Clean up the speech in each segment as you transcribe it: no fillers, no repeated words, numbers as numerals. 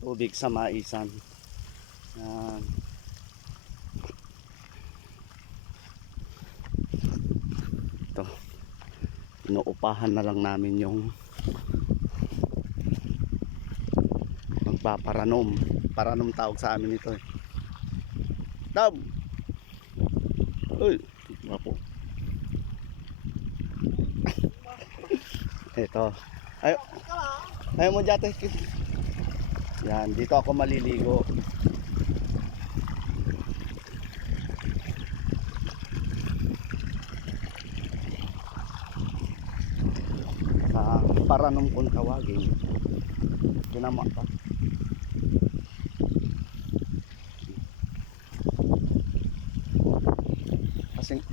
tubig sa maisan. Yan. Ito, inuupahan na lang namin yung magpaparanom. Paranom tawag sa amin ito eh. Dab! Uy! Wapo. Ito. Ayaw mo dyan. Yan, dito ako maliligo. Sa paranom kung tawagin. Kinama pa. Kasing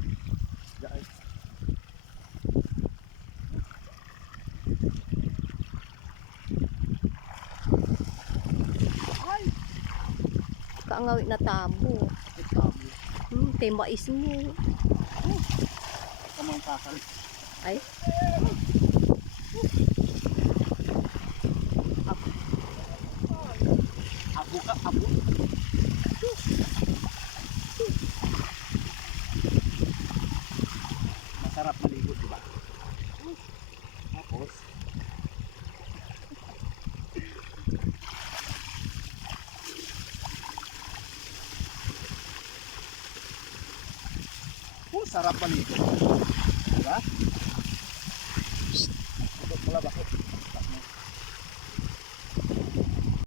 kaangawit na tabo. Kay mais mo. kamang kakal. Ay. Abo ka, abo. Masarap maligo, diba? Tapos sarap maligo. Diba?